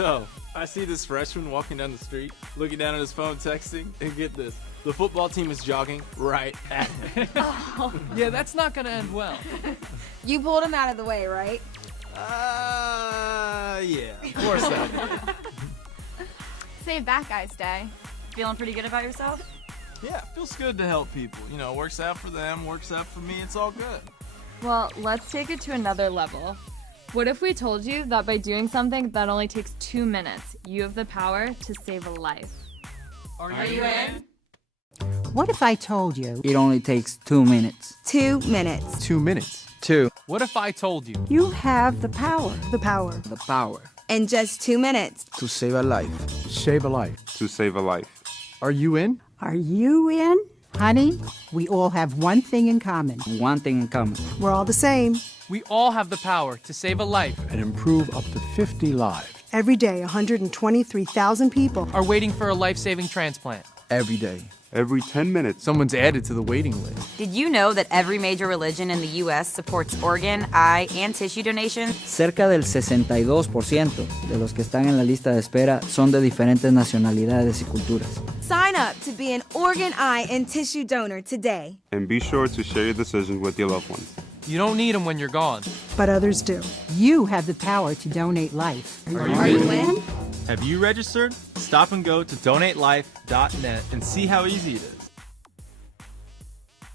So, I see this freshman walking down the street, looking down at his phone, texting, and get this. The football team is jogging right at him. Yeah, that's not gonna end well. You pulled him out of the way, right? Yeah, of course I did. Save that guy's day. Feeling pretty good about yourself? Yeah, it feels good to help people. You know, works out for them, works out for me, it's all good. Well, let's take it to another level. What if we told you that by doing something that only takes 2 minutes, you have the power to save a life? Are you in? What if I told you It only takes 2 minutes. 2 minutes. 2 minutes. 2. What if I told you? you have the power? The power. In just 2 minutes. To save a life. Save a life. To save a life. Are you in? Are you in? Honey, we all have one thing in common. One thing in common. We're all the same. We all have the power to save a life. And improve up to 50 lives. Every day, 123,000 people Are waiting for a life-saving transplant. Every day. Every 10 minutes. Someone's added to the waiting list. Did you know that every major religion in the U.S. supports organ, eye, and tissue donations? Cerca del 62% de los que están en la lista de espera son de diferentes nacionalidades y culturas. Sign up to be an organ, eye, and tissue donor today. And be sure to share your decisions with your loved ones. You don't need them when you're gone. But others do. You have the power to donate life. Are you in? Have you registered? Stop and go to donatelife.net and see how easy it is.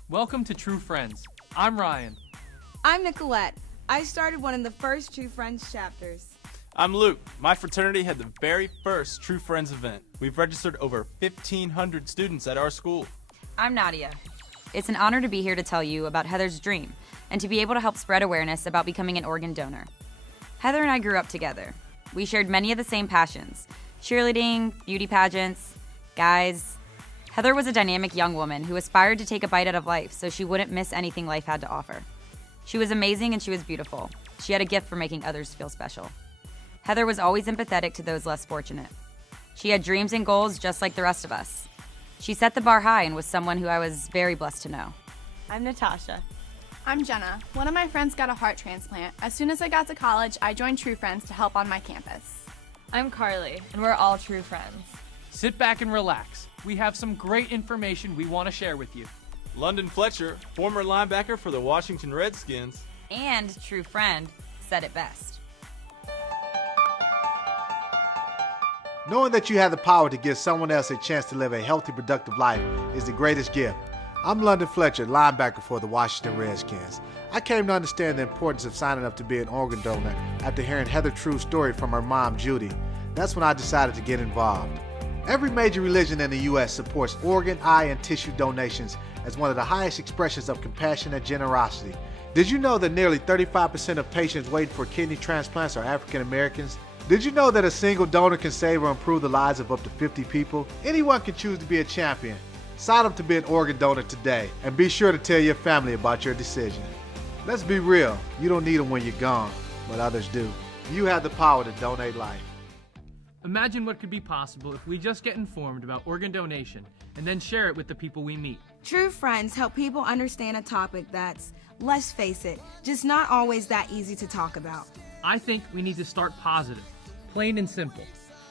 Welcome to True Friends. I'm Ryan. I'm Nicolette. I started one of the first True Friends chapters. I'm Luke. My fraternity had the very first True Friends event. We've registered over 1,500 students at our school. I'm Nadia. It's an honor to be here to tell you about Heather's dream and to be able to help spread awareness about becoming an organ donor. Heather and I grew up together. We shared many of the same passions: cheerleading, beauty pageants, guys. Heather was a dynamic young woman who aspired to take a bite out of life so she wouldn't miss anything life had to offer. She was amazing and she was beautiful. She had a gift for making others feel special. Heather was always empathetic to those less fortunate. She had dreams and goals just like the rest of us. She set the bar high and was someone who I was very blessed to know. I'm Natasha. I'm Jenna. One of my friends got a heart transplant. As soon as I got to college, I joined True Friends to help on my campus. I'm Carly, and we're all true friends. Sit back and relax. We have some great information we want to share with you. London Fletcher, former linebacker for the Washington Redskins, And true friend said it best. Knowing that you have the power to give someone else a chance to live a healthy, productive life is the greatest gift. I'm London Fletcher, linebacker for the Washington Redskins. I came to understand the importance of signing up to be an organ donor after hearing Heather Trew's story from her mom, Judy. That's when I decided to get involved. Every major religion in the U.S. supports organ, eye, and tissue donations as one of the highest expressions of compassion and generosity. Did you know that nearly 35% of patients waiting for kidney transplants are African Americans? Did you know that a single donor can save or improve the lives of up to 50 people? Anyone can choose to be a champion. Sign up to be an organ donor today and be sure to tell your family about your decision. Let's be real, you don't need them when you're gone, but others do. You have the power to donate life. Imagine what could be possible if we just get informed about organ donation and then share it with the people we meet. True Friends help people understand a topic that's, let's face it, just not always that easy to talk about. I think we need to start positive, plain and simple.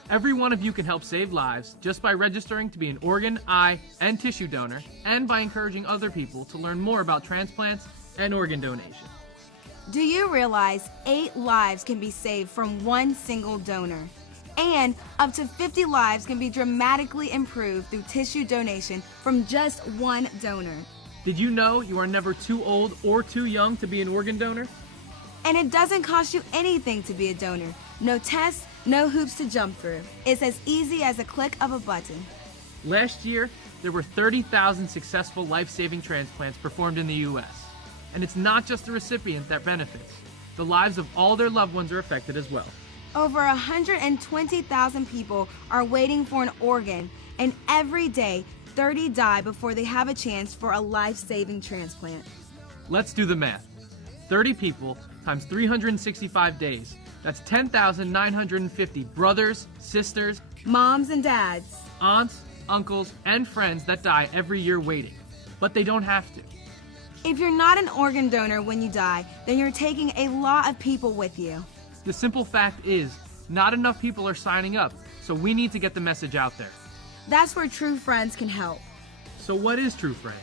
Every one of you can help save lives just by registering to be an organ, eye, and tissue donor, and by encouraging other people to learn more about transplants and organ donation. Do you realize 8 lives can be saved from one single donor? And up to 50 lives can be dramatically improved through tissue donation from just one donor. Did you know you are never too old or too young to be an organ donor? And it doesn't cost you anything to be a donor. No tests, no hoops to jump through. It's as easy as a click of a button. Last year, there were 30,000 successful life-saving transplants performed in the U.S. And it's not just the recipient that benefits. The lives of all their loved ones are affected as well. Over 120,000 people are waiting for an organ, and every day, 30 die before they have a chance for a life-saving transplant. Let's do the math. 30 people times 365 days. That's 10,950 brothers, sisters, moms and dads, aunts, uncles, and friends that die every year waiting. But they don't have to. If you're not an organ donor when you die, then you're taking a lot of people with you. The simple fact is, Not enough people are signing up, so we need to get the message out there. That's where Trew Friends can help. So what is Trew Friends?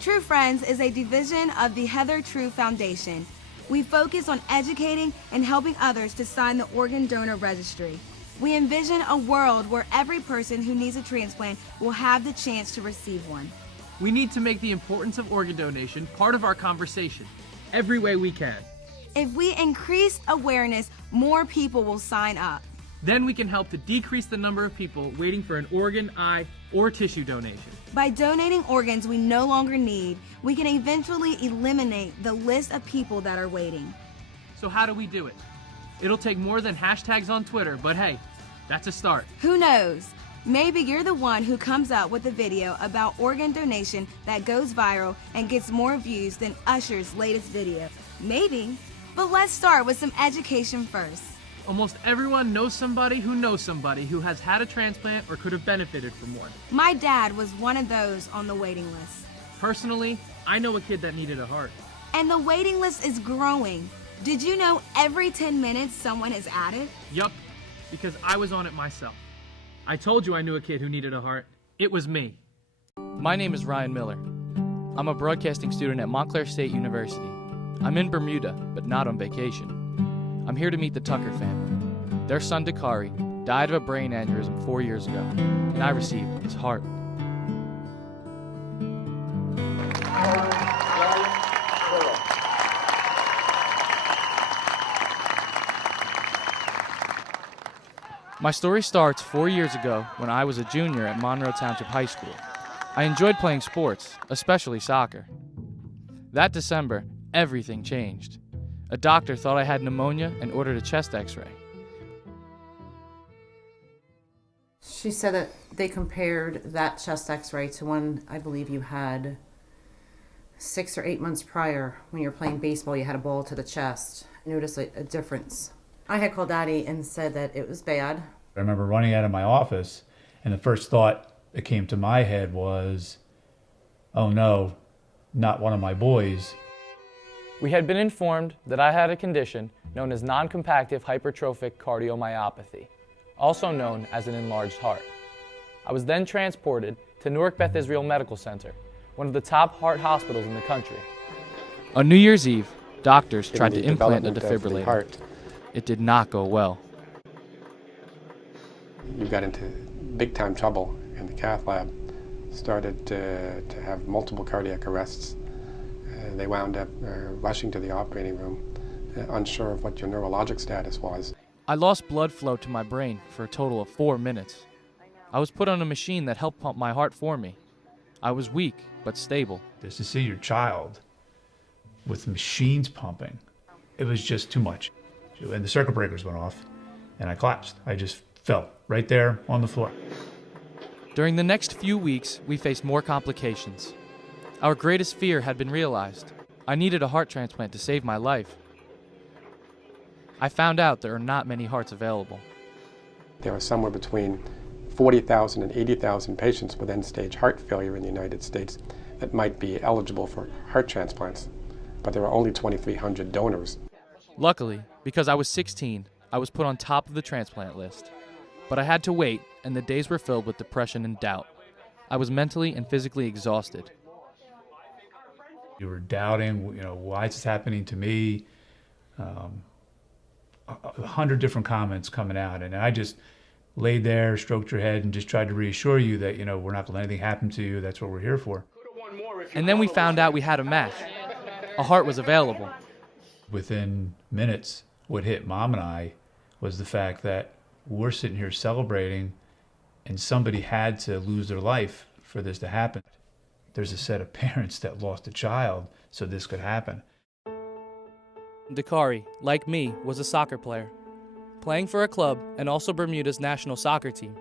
Trew Friends is a division of the Heather Trew Foundation. We focus on educating and helping others to sign the organ donor registry. We envision a world where every person who needs a transplant will have the chance to receive one. We need to make the importance of organ donation part of our conversation, every way we can. If we increase awareness, more people will sign up. Then we can help to decrease the number of people waiting for an organ, eye, or tissue donation. By donating organs we no longer need, we can eventually eliminate the list of people that are waiting. So how do we do it? It'll take more than hashtags on Twitter, but hey, that's a start. Who knows? Maybe you're the one who comes up with a video about organ donation that goes viral and gets more views than Usher's latest video. Maybe. But let's start with some education first. Almost everyone knows somebody who has had a transplant or could have benefited from one. My dad was one of those on the waiting list. Personally, I know a kid that needed a heart. And the waiting list is growing. Did you know every 10 minutes someone is added? Yup, because I was on it myself. I told you I knew a kid who needed a heart. It was me. My name is Ryan Miller. I'm a broadcasting student at Montclair State University. I'm in Bermuda, but not on vacation. I'm here to meet the Tucker family. Their son, Dakari, died of a brain aneurysm 4 years ago, and I received his heart. My story starts 4 years ago when I was a junior at Monroe Township High School. I enjoyed playing sports, especially soccer. That December, everything changed. A doctor thought I had pneumonia and ordered a chest x-ray. She said that they compared that chest x-ray to one I believe you had 6 or 8 months prior when you were playing baseball. You had a ball to the chest. I noticed a difference. I had called Daddy and said that it was bad. I remember running out of my office, and the first thought that came to my head was, oh no, not one of my boys. We had been informed that I had a condition known as non-compactive hypertrophic cardiomyopathy, also known as an enlarged heart. I was then transported to Newark Beth Israel Medical Center, one of the top heart hospitals in the country. On New Year's Eve, doctors tried to implant a defibrillator. It did not go well. You got into big time trouble in the cath lab, started to have multiple cardiac arrests. They wound up rushing to the operating room, unsure of what your neurologic status was. I lost blood flow to my brain for a total of 4 minutes. I was put on a machine that helped pump my heart for me. I was weak, but stable. Just to see your child with machines pumping, it was just too much. And the circuit breakers went off, and I collapsed. I just fell right there on the floor. During the next few weeks, we faced more complications. Our greatest fear had been realized. I needed a heart transplant to save my life. I found out there are not many hearts available. There are somewhere between 40,000 and 80,000 patients with end-stage heart failure in the United States that might be eligible for heart transplants, but there are only 2,300 donors. Luckily, because I was 16, I was put on top of the transplant list. But I had to wait, and the days were filled with depression and doubt. I was mentally and physically exhausted. You were doubting, why is this happening to me? 100 different comments coming out, and I just laid there, stroked your head, and just tried to reassure you that, we're not going to let anything happen to you. That's what we're here for. And then we found out we had a match. A heart was available. Within minutes, what hit Mom and I was the fact that we're sitting here celebrating, and somebody had to lose their life for this to happen. There's a set of parents that lost a child so this could happen. Dakari, like me, was a soccer player, playing for a club and also Bermuda's national soccer team.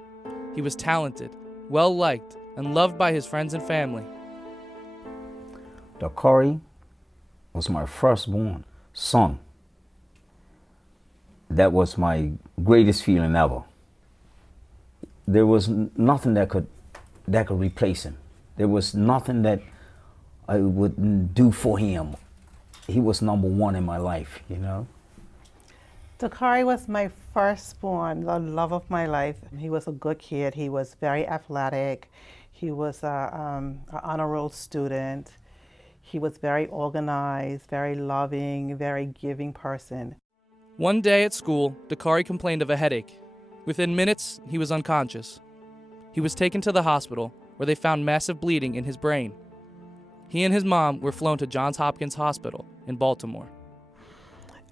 He was talented, well-liked, and loved by his friends and family. Dakari was my firstborn son. That was my greatest feeling ever. There was nothing that could replace him. There was nothing that I wouldn't do for him. He was number one in my life, Dakari was my firstborn, the love of my life. He was a good kid. He was very athletic. He was an honor roll student. He was very organized, very loving, very giving person. One day at school, Dakari complained of a headache. Within minutes, he was unconscious. He was taken to the hospital, where they found massive bleeding in his brain. He and his mom were flown to Johns Hopkins Hospital in Baltimore.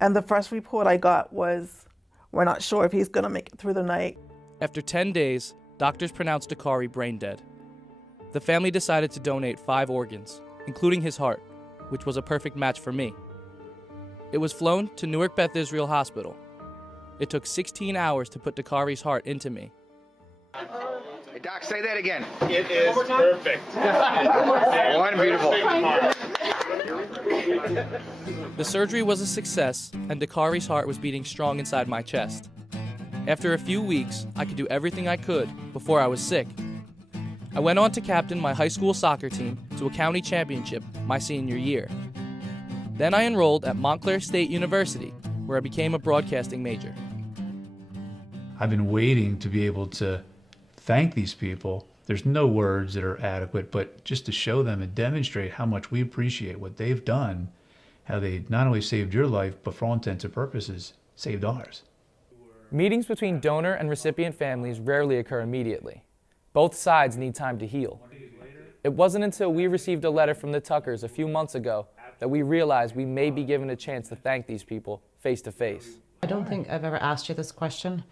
And the first report I got was, we're not sure if he's going to make it through the night. After 10 days, doctors pronounced Dakari brain dead. The family decided to donate 5 organs, including his heart, which was a perfect match for me. It was flown to Newark Beth Israel Hospital. It took 16 hours to put Dakari's heart into me. Hey, Doc, say that again. It is perfect. One beautiful. The surgery was a success, and Dakari's heart was beating strong inside my chest. After a few weeks, I could do everything I could before I was sick. I went on to captain my high school soccer team to a county championship my senior year. Then I enrolled at Montclair State University, where I became a broadcasting major. I've been waiting to be able to thank these people. There's no words that are adequate, but just to show them and demonstrate how much we appreciate what they've done, how they not only saved your life, but for all intents and purposes, saved ours. Meetings between donor and recipient families rarely occur immediately. Both sides need time to heal. It wasn't until we received a letter from the Tuckers a few months ago that we realized we may be given a chance to thank these people face to face. I don't think I've ever asked you this question.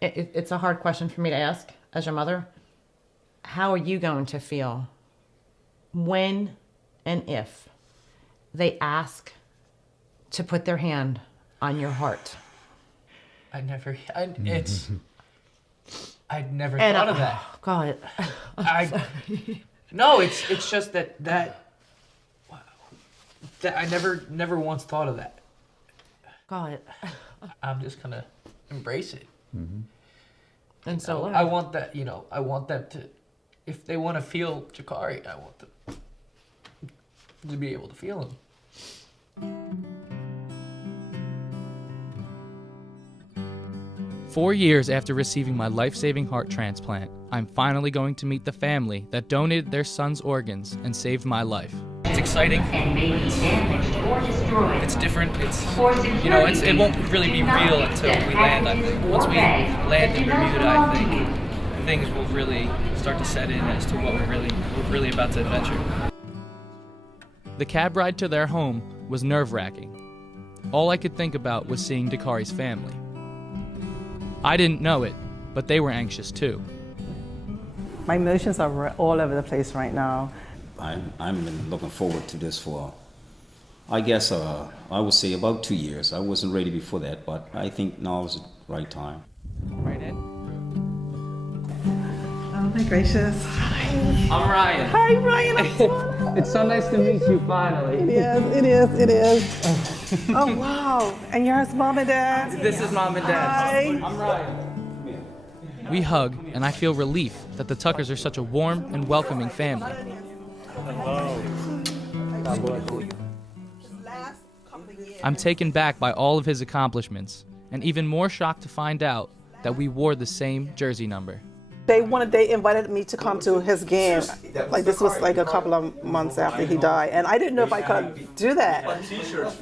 It's a hard question for me to ask as your mother. How are you going to feel when and if they ask to put their hand on your heart? I'd never thought of that. Oh, God. No, it's just that I never once thought of that. God. I'm just gonna embrace it. Mm-hmm. And so I want that, I want them to, if they want to feel Dakari, I want them to be able to feel him. 4 years after receiving my life-saving heart transplant, I'm finally going to meet the family that donated their son's organs and saved my life. It's exciting. It's different. It won't really be real until we land, I think. Once we land in Bermuda, I think things will really start to set in as to what we're really about to adventure. The cab ride to their home was nerve-wracking. All I could think about was seeing Dakari's family. I didn't know it, but they were anxious too. My emotions are all over the place right now. I'm been looking forward to this for, I guess, I would say about 2 years. I wasn't ready before that, but I think now is the right time. Right in. Oh my gracious. Hi. I'm Ryan. Hi, Ryan. It's so nice to meet you finally. It is. Oh, wow. And yours, Mom and Dad? This is Mom and Dad. Hi. I'm Ryan. We hug, and I feel relief that the Tuckers are such a warm and welcoming family. I'm taken back by all of his accomplishments, and even more shocked to find out that we wore the same jersey number. They invited me to come to his game. Like this was like a couple of months after he died, and I didn't know if I could do that.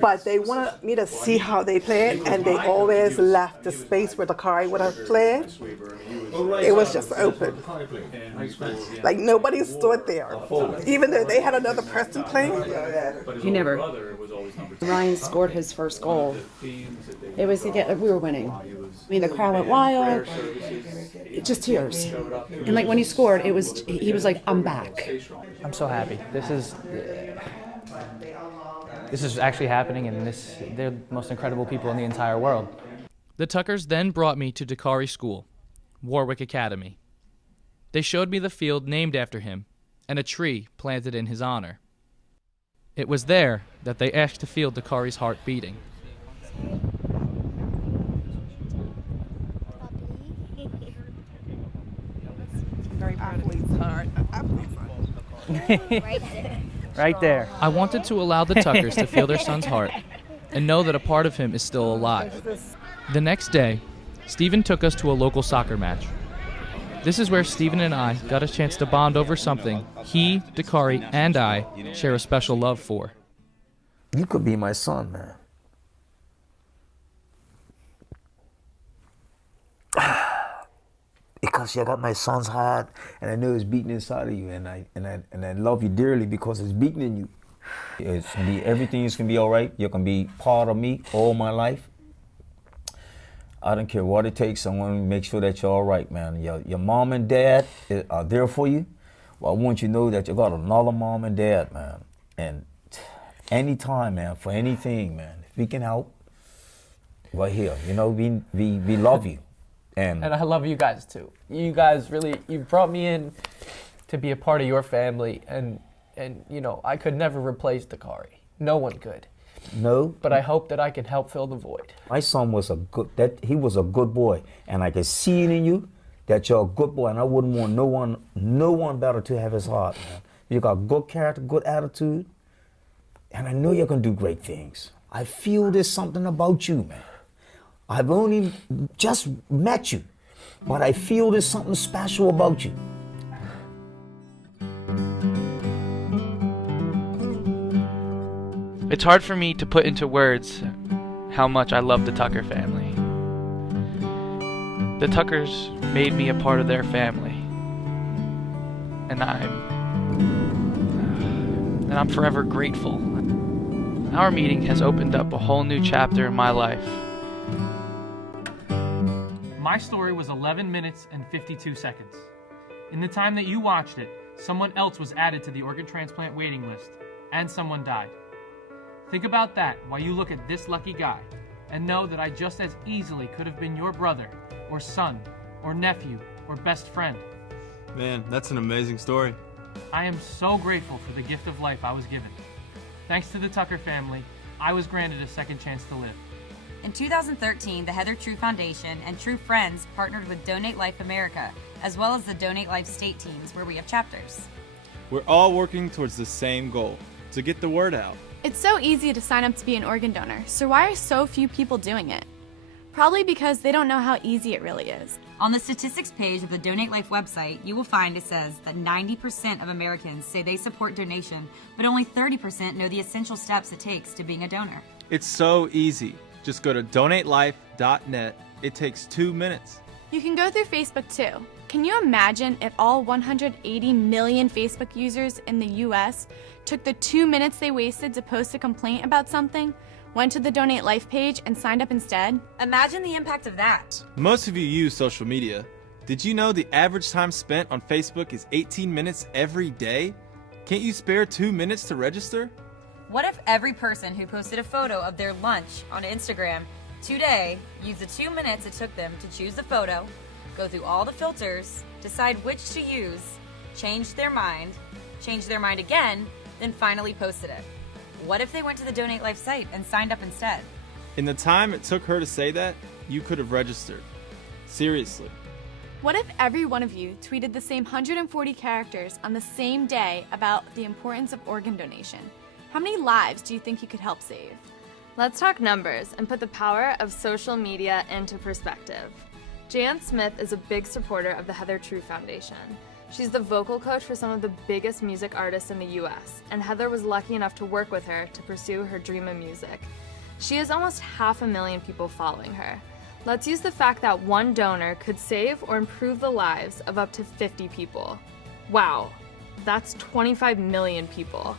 But they wanted me to see how they played, and they always left the space where Dakari would have played. It was just open. Like nobody stood there, even though they had another person playing. He never. Ryan scored his first goal. It was we were winning. I mean, the crowd went wild. Just tears. And like when he scored, he was like, I'm back. I'm so happy. This is actually happening, and they're the most incredible people in the entire world. The Tuckers then brought me to Dakari School, Warwick Academy. They showed me the field named after him and a tree planted in his honor. It was there that they asked to feel Dakari's heart beating. Very proud of his heart. Right there. I wanted to allow the Tuckers to feel their son's heart and know that a part of him is still alive. The next day, Stephen took us to a local soccer match. This is where Stephen and I got a chance to bond over something he, Dakari, and I share a special love for. You could be my son, man. Because you got my son's heart, and I know it's beating inside of you, and I love you dearly because it's beating in you. It's gonna be, everything is gonna be all right. You're gonna be part of me all my life. I don't care what it takes. I want to make sure that you're all right, man. Your mom and dad are there for you. Well, I want you to know that you got another mom and dad, man. And anytime, man, for anything, man, if we can help, we're here. You know, we love you. And I love you guys too. You guys really, you brought me in to be a part of your family, and you know, I could never replace Dakari. No one could. No. But I hope that I can help fill the void. My son was he was a good boy, and I can see it in you that you're a good boy, and I wouldn't want no one better to have his heart, man. You got good character, good attitude, and I know you're gonna do great things. I feel there's something about you, man. I've only just met you, but I feel there's something special about you. It's hard for me to put into words how much I love the Tucker family. The Tuckers made me a part of their family, and I'm forever grateful. Our meeting has opened up a whole new chapter in my life. My story was 11 minutes and 52 seconds. In the time that you watched it, someone else was added to the organ transplant waiting list, and someone died. Think about that while you look at this lucky guy, and know that I just as easily could have been your brother, or son, or nephew, or best friend. Man, that's an amazing story. I am so grateful for the gift of life I was given. Thanks to the Tucker family, I was granted a second chance to live. In 2013, the Heather Trew Foundation and Trew Friends partnered with Donate Life America, as well as the Donate Life state teams where we have chapters. We're all working towards the same goal, to get the word out. It's so easy to sign up to be an organ donor, so why are so few people doing it? Probably because they don't know how easy it really is. On the statistics page of the Donate Life website, you will find it says that 90% of Americans say they support donation, but only 30% know the essential steps it takes to being a donor. It's so easy. Just go to donatelife.net. It takes 2 minutes. You can go through Facebook too. Can you imagine if all 180 million Facebook users in the US took the 2 minutes they wasted to post a complaint about something, went to the Donate Life page, and signed up instead? Imagine the impact of that. Most of you use social media. Did you know the average time spent on Facebook is 18 minutes every day? Can't you spare 2 minutes to register? What if every person who posted a photo of their lunch on Instagram today used the 2 minutes it took them to choose the photo, go through all the filters, decide which to use, change their mind again, then finally posted it? What if they went to the Donate Life site and signed up instead? In the time it took her to say that, you could have registered. Seriously. What if every one of you tweeted the same 140 characters on the same day about the importance of organ donation? How many lives do you think you could help save? Let's talk numbers and put the power of social media into perspective. Jan Smith is a big supporter of the Heather Trew Foundation. She's the vocal coach for some of the biggest music artists in the US, and Heather was lucky enough to work with her to pursue her dream of music. She has almost 500,000 people following her. Let's use the fact that one donor could save or improve the lives of up to 50 people. Wow, that's 25 million people.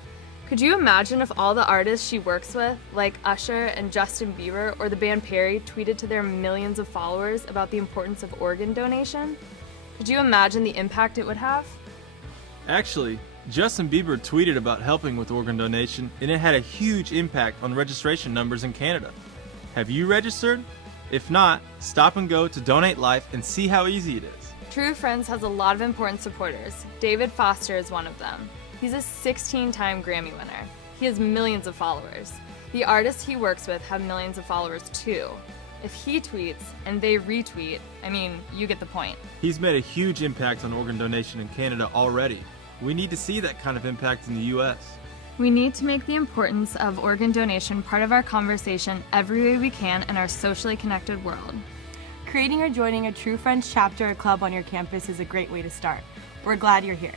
Could you imagine if all the artists she works with, like Usher and Justin Bieber or the band Perry, tweeted to their millions of followers about the importance of organ donation? Could you imagine the impact it would have? Actually, Justin Bieber tweeted about helping with organ donation, and it had a huge impact on registration numbers in Canada. Have you registered? If not, stop and go to Donate Life and see how easy it is. Trew Friends has a lot of important supporters. David Foster is one of them. He's a 16-time Grammy winner. He has millions of followers. The artists he works with have millions of followers too. If he tweets and they retweet, I mean, you get the point. He's made a huge impact on organ donation in Canada already. We need to see that kind of impact in the US. We need to make the importance of organ donation part of our conversation every way we can in our socially connected world. Creating or joining a Trew Friends chapter or club on your campus is a great way to start. We're glad you're here.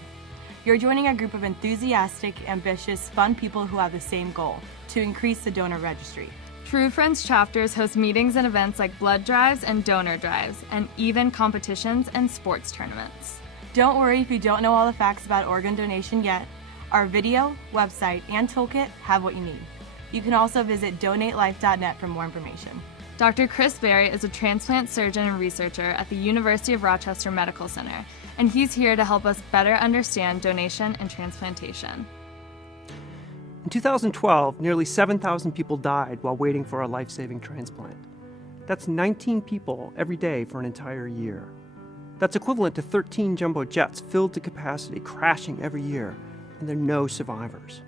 You're joining a group of enthusiastic, ambitious, fun people who have the same goal, to increase the donor registry. Trew Friends chapters host meetings and events like blood drives and donor drives, and even competitions and sports tournaments. Don't worry if you don't know all the facts about organ donation yet. Our video, website, and toolkit have what you need. You can also visit donatelife.net for more information. Dr. Chris Berry is a transplant surgeon and researcher at the University of Rochester Medical Center, and he's here to help us better understand donation and transplantation. In 2012, nearly 7,000 people died while waiting for a life-saving transplant. That's 19 people every day for an entire year. That's equivalent to 13 jumbo jets filled to capacity crashing every year, and there are no survivors.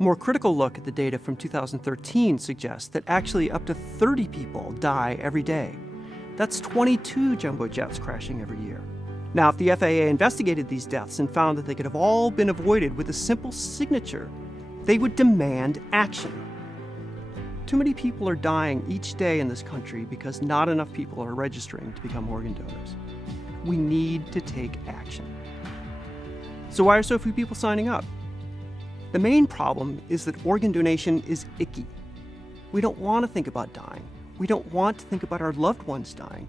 A more critical look at the data from 2013 suggests that actually up to 30 people die every day. That's 22 jumbo jets crashing every year. Now, if the FAA investigated these deaths and found that they could have all been avoided with a simple signature, they would demand action. Too many people are dying each day in this country because not enough people are registering to become organ donors. We need to take action. So why are so few people signing up? The main problem is that organ donation is icky. We don't want to think about dying. We don't want to think about our loved ones dying.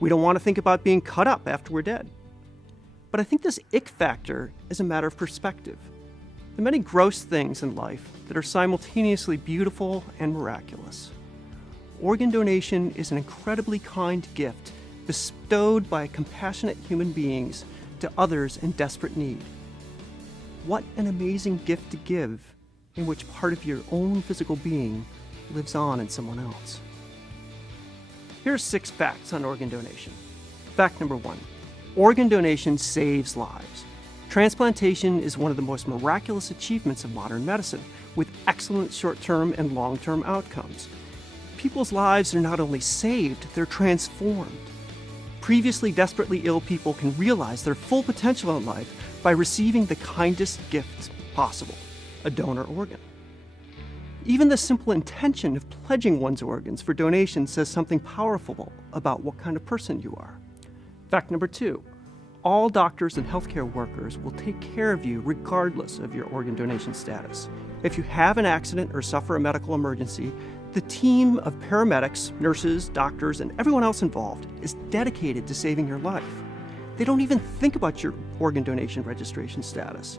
We don't want to think about being cut up after we're dead. But I think this ick factor is a matter of perspective. There are many gross things in life that are simultaneously beautiful and miraculous. Organ donation is an incredibly kind gift bestowed by compassionate human beings to others in desperate need. What an amazing gift to give, in which part of your own physical being lives on in someone else. Here are 6 facts on organ donation. Fact number 1, organ donation saves lives. Transplantation is one of the most miraculous achievements of modern medicine, with excellent short-term and long-term outcomes. People's lives are not only saved, they're transformed. Previously desperately ill people can realize their full potential in life by receiving the kindest gift possible, a donor organ. Even the simple intention of pledging one's organs for donation says something powerful about what kind of person you are. Fact number 2, all doctors and healthcare workers will take care of you regardless of your organ donation status. If you have an accident or suffer a medical emergency, the team of paramedics, nurses, doctors, and everyone else involved is dedicated to saving your life. They don't even think about your organ donation registration status.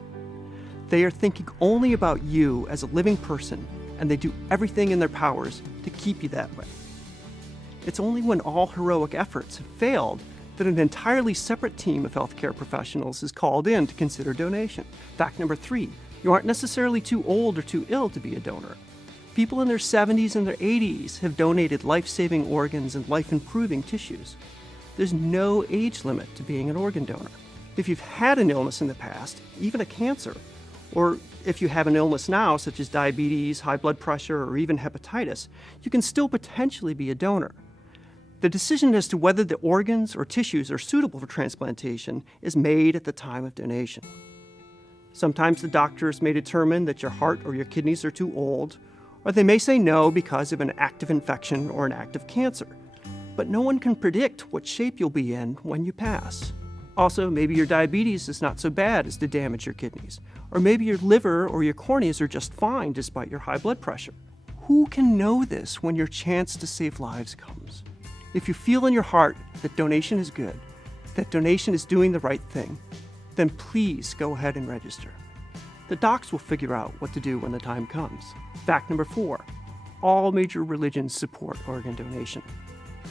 They are thinking only about you as a living person, and they do everything in their powers to keep you that way. It's only when all heroic efforts have failed that an entirely separate team of healthcare professionals is called in to consider donation. Fact number 3, you aren't necessarily too old or too ill to be a donor. People in their 70s and their 80s have donated life-saving organs and life-improving tissues. There's no age limit to being an organ donor. If you've had an illness in the past, even a cancer, or if you have an illness now, such as diabetes, high blood pressure, or even hepatitis, you can still potentially be a donor. The decision as to whether the organs or tissues are suitable for transplantation is made at the time of donation. Sometimes the doctors may determine that your heart or your kidneys are too old, or they may say no because of an active infection or an active cancer. But no one can predict what shape you'll be in when you pass. Also, maybe your diabetes is not so bad as to damage your kidneys, or maybe your liver or your corneas are just fine despite your high blood pressure. Who can know this when your chance to save lives comes? If you feel in your heart that donation is good, that donation is doing the right thing, then please go ahead and register. The docs will figure out what to do when the time comes. Fact number 4, all major religions support organ donation.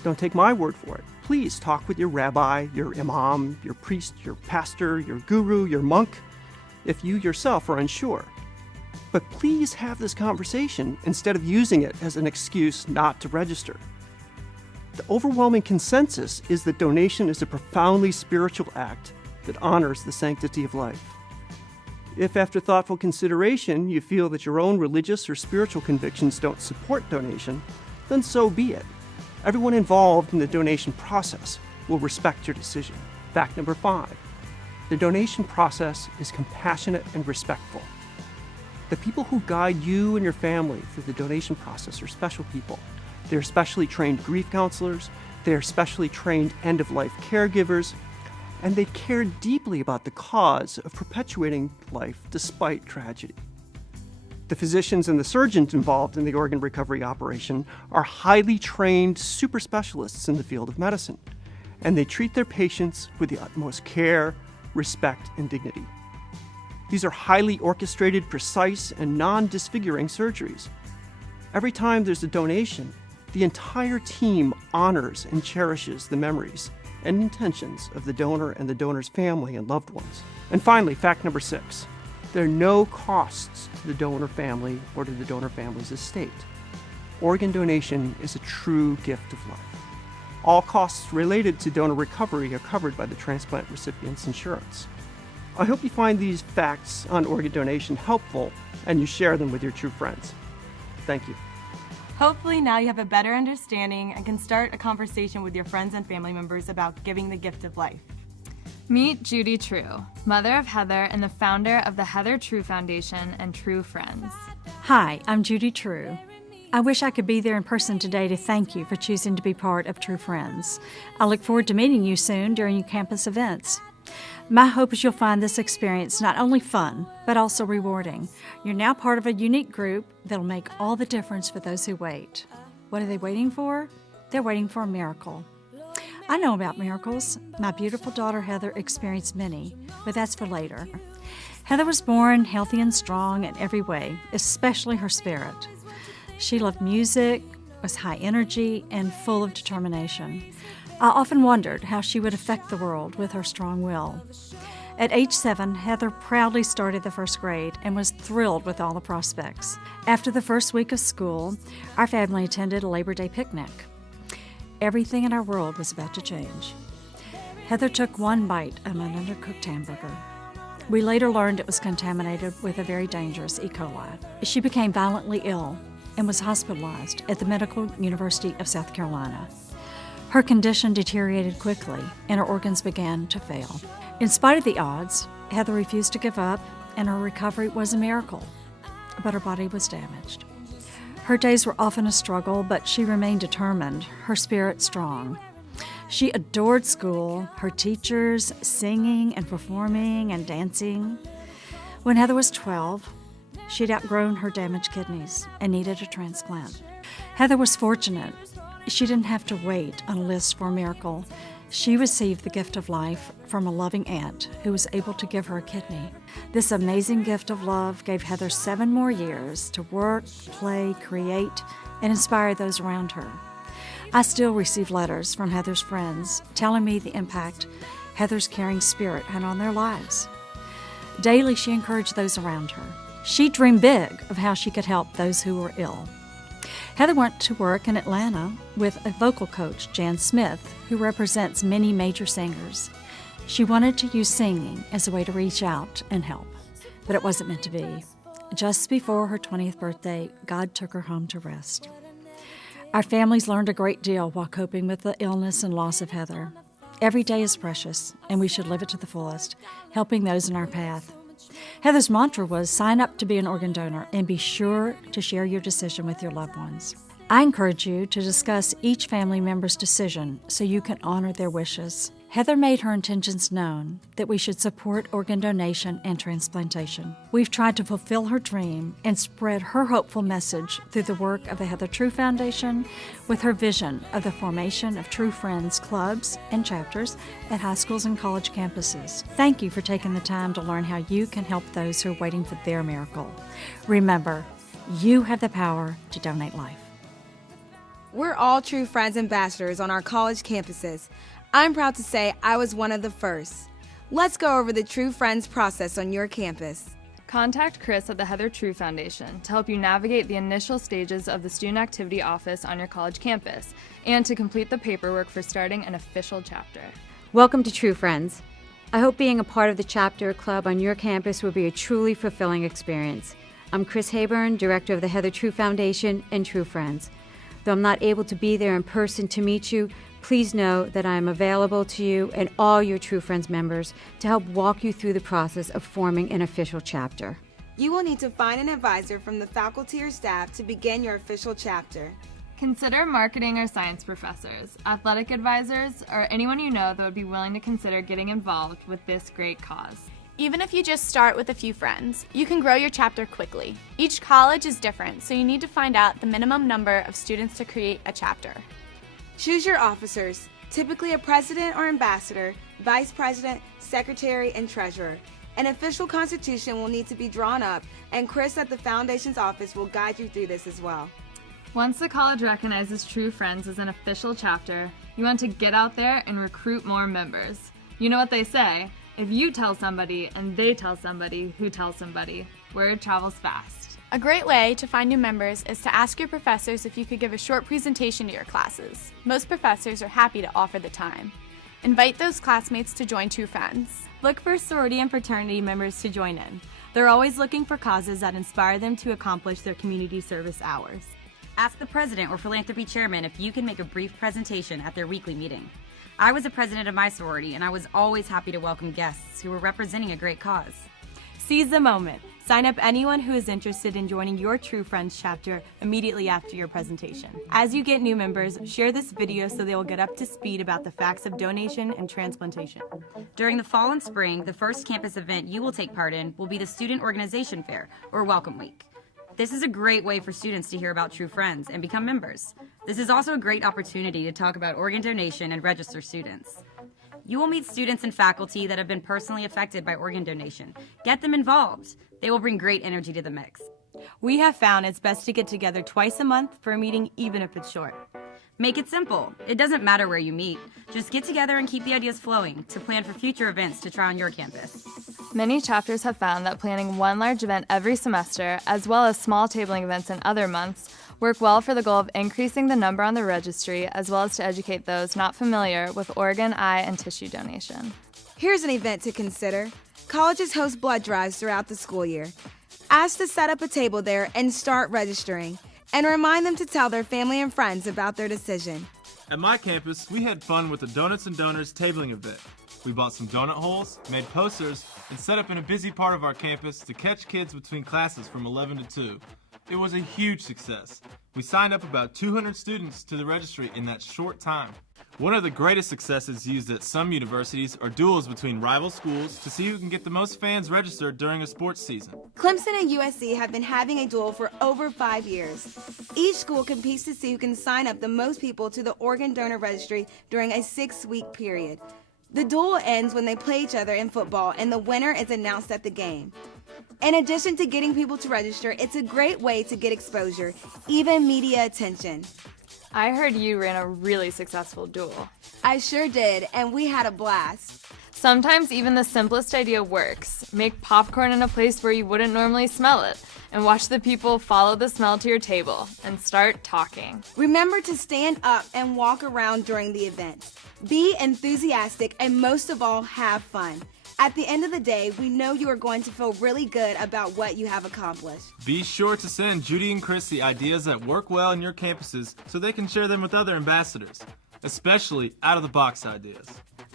Don't take my word for it. Please talk with your rabbi, your imam, your priest, your pastor, your guru, your monk, if you yourself are unsure. But please have this conversation instead of using it as an excuse not to register. The overwhelming consensus is that donation is a profoundly spiritual act that honors the sanctity of life. If after thoughtful consideration you feel that your own religious or spiritual convictions don't support donation, then so be it. Everyone involved in the donation process will respect your decision. Fact number 5, the donation process is compassionate and respectful. The people who guide you and your family through the donation process are special people. They're specially trained grief counselors, they're specially trained end-of-life caregivers, and they care deeply about the cause of perpetuating life despite tragedy. The physicians and the surgeons involved in the organ recovery operation are highly trained super specialists in the field of medicine, and they treat their patients with the utmost care, respect, and dignity. These are highly orchestrated, precise, and non-disfiguring surgeries. Every time there's a donation, the entire team honors and cherishes the memories and intentions of the donor and the donor's family and loved ones. And finally, fact number 6, there are no costs to the donor family or to the donor family's estate. Organ donation is a true gift of life. All costs related to donor recovery are covered by the transplant recipient's insurance. I hope you find these facts on organ donation helpful and you share them with your true friends. Thank you. Hopefully now you have a better understanding and can start a conversation with your friends and family members about giving the gift of life. Meet Judy Trew, mother of Heather and the founder of the Heather Trew Foundation and Trew Friends. Hi, I'm Judy Trew. I wish I could be there in person today to thank you for choosing to be part of Trew Friends. I look forward to meeting you soon during your campus events. My hope is you'll find this experience not only fun, but also rewarding. You're now part of a unique group that'll make all the difference for those who wait. What are they waiting for? They're waiting for a miracle. I know about miracles. My beautiful daughter Heather experienced many, but that's for later. Heather was born healthy and strong in every way, especially her spirit. She loved music, was high energy, and full of determination. I often wondered how she would affect the world with her strong will. At age 7, Heather proudly started the first grade and was thrilled with all the prospects. After the first week of school, our family attended a Labor Day picnic. Everything in our world was about to change. Heather took one bite of an undercooked hamburger. We later learned it was contaminated with a very dangerous E. coli. She became violently ill and was hospitalized at the Medical University of South Carolina. Her condition deteriorated quickly, and her organs began to fail. In spite of the odds, Heather refused to give up, and her recovery was a miracle, but her body was damaged. Her days were often a struggle, but she remained determined, her spirit strong. She adored school, her teachers, singing and performing and dancing. When Heather was 12, she'd outgrown her damaged kidneys and needed a transplant. Heather was fortunate. She didn't have to wait on a list for a miracle. She received the gift of life from a loving aunt who was able to give her a kidney. This amazing gift of love gave Heather 7 more years to work, play, create, and inspire those around her. I still receive letters from Heather's friends telling me the impact Heather's caring spirit had on their lives. Daily, she encouraged those around her. She dreamed big of how she could help those who were ill. Heather went to work in Atlanta with a vocal coach, Jan Smith, who represents many major singers. She wanted to use singing as a way to reach out and help, but it wasn't meant to be. Just before her 20th birthday, God took her home to rest. Our families learned a great deal while coping with the illness and loss of Heather. Every day is precious, and we should live it to the fullest, helping those in our path. Heather's mantra was, sign up to be an organ donor and be sure to share your decision with your loved ones. I encourage you to discuss each family member's decision so you can honor their wishes. Heather made her intentions known that we should support organ donation and transplantation. We've tried to fulfill her dream and spread her hopeful message through the work of the Heather Trew Foundation with her vision of the formation of Trew Friends clubs and chapters at high schools and college campuses. Thank you for taking the time to learn how you can help those who are waiting for their miracle. Remember, you have the power to donate life. We're all Trew Friends ambassadors on our college campuses. I'm proud to say I was one of the first. Let's go over the Trew Friends process on your campus. Contact Chris at the Heather Trew Foundation to help you navigate the initial stages of the Student Activity Office on your college campus and to complete the paperwork for starting an official chapter. Welcome to Trew Friends. I hope being a part of the chapter or club on your campus will be a truly fulfilling experience. I'm Chris Hayburn, Director of the Heather Trew Foundation and Trew Friends. Though I'm not able to be there in person to meet you, please know that I am available to you and all your Trew Friends members to help walk you through the process of forming an official chapter. You will need to find an advisor from the faculty or staff to begin your official chapter. Consider marketing or science professors, athletic advisors, or anyone you know that would be willing to consider getting involved with this great cause. Even if you just start with a few friends, you can grow your chapter quickly. Each college is different, so you need to find out the minimum number of students to create a chapter. Choose your officers, typically a president or ambassador, vice president, secretary, and treasurer. An official constitution will need to be drawn up, and Chris at the Foundation's office will guide you through this as well. Once the college recognizes Trew Friends as an official chapter, you want to get out there and recruit more members. You know what they say, if you tell somebody and they tell somebody who tells somebody, word travels fast. A great way to find new members is to ask your professors if you could give a short presentation to your classes. Most professors are happy to offer the time. Invite those classmates to join Trew Friends. Look for sorority and fraternity members to join in. They're always looking for causes that inspire them to accomplish their community service hours. Ask the president or philanthropy chairman if you can make a brief presentation at their weekly meeting. I was a president of my sorority, and I was always happy to welcome guests who were representing a great cause. Seize the moment. Sign up anyone who is interested in joining your Trew Friends chapter immediately after your presentation. As you get new members, share this video so they will get up to speed about the facts of donation and transplantation. During the fall and spring, the first campus event you will take part in will be the Student Organization Fair, or Welcome Week. This is a great way for students to hear about Trew Friends and become members. This is also a great opportunity to talk about organ donation and register students. You will meet students and faculty that have been personally affected by organ donation. Get them involved. They will bring great energy to the mix. We have found it's best to get together twice a month for a meeting, even if it's short. Make it simple. It doesn't matter where you meet. Just get together and keep the ideas flowing to plan for future events to try on your campus. Many chapters have found that planning one large event every semester, as well as small tabling events in other months, work well for the goal of increasing the number on the registry, as well as to educate those not familiar with organ, eye, and tissue donation. Here's an event to consider. Colleges host blood drives throughout the school year. Ask to set up a table there and start registering, and remind them to tell their family and friends about their decision. At my campus, we had fun with the Donuts and Donors tabling event. We bought some donut holes, made posters, and set up in a busy part of our campus to catch kids between classes from 11 to 2. It was a huge success. We signed up about 200 students to the registry in that short time. One of the greatest successes used at some universities are duels between rival schools to see who can get the most fans registered during a sports season. Clemson and USC have been having a duel for over 5 years. Each school competes to see who can sign up the most people to the organ donor registry during a 6-week period. The duel ends when they play each other in football, and the winner is announced at the game. In addition to getting people to register, it's a great way to get exposure, even media attention. I heard you ran a really successful duel. I sure did, and we had a blast. Sometimes even the simplest idea works. Make popcorn in a place where you wouldn't normally smell it, and watch the people follow the smell to your table and start talking. Remember to stand up and walk around during the event. Be enthusiastic and most of all, have fun. At the end of the day, we know you are going to feel really good about what you have accomplished. Be sure to send Judy and Chris the ideas that work well in your campuses so they can share them with other ambassadors, especially out-of-the-box ideas.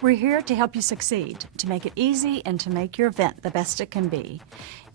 We're here to help you succeed, to make it easy, and to make your event the best it can be.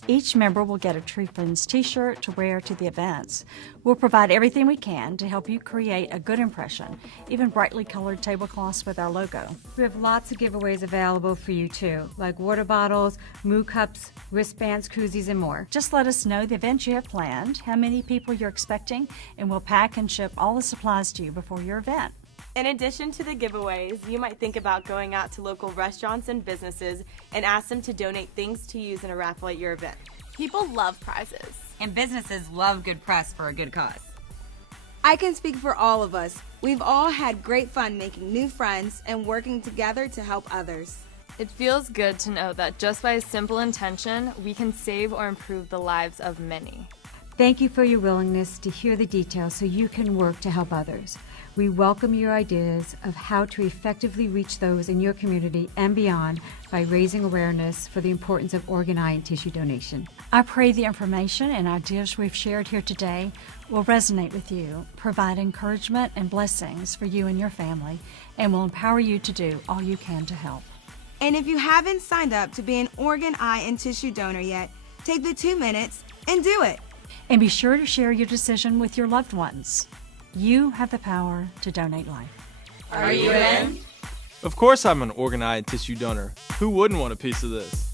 Each member will get a Trew Friends t-shirt to wear to the events. We'll provide everything we can to help you create a good impression, even brightly colored tablecloths with our logo. We have lots of giveaways available for you too, like water bottles, moo cups, wristbands, koozies, and more. Just let us know the event you have planned, how many people you're expecting, and we'll pack and ship all the supplies to you before your event. In addition to the giveaways, you might think about going out to local restaurants and businesses and ask them to donate things to use in a raffle at your event. People love prizes. And businesses love good press for a good cause. I can speak for all of us. We've all had great fun making new friends and working together to help others. It feels good to know that just by a simple intention, we can save or improve the lives of many. Thank you for your willingness to hear the details so you can work to help others. We welcome your ideas of how to effectively reach those in your community and beyond by raising awareness for the importance of organ, eye, and tissue donation. I pray the information and ideas we've shared here today will resonate with you, provide encouragement and blessings for you and your family, and will empower you to do all you can to help. And if you haven't signed up to be an organ, eye, and tissue donor yet, Take the 2 minutes and do it. And be sure to share your decision with your loved ones. You have the power to donate life. Are you in? Of course I'm an organ, eye, and tissue donor. Who wouldn't want a piece of this?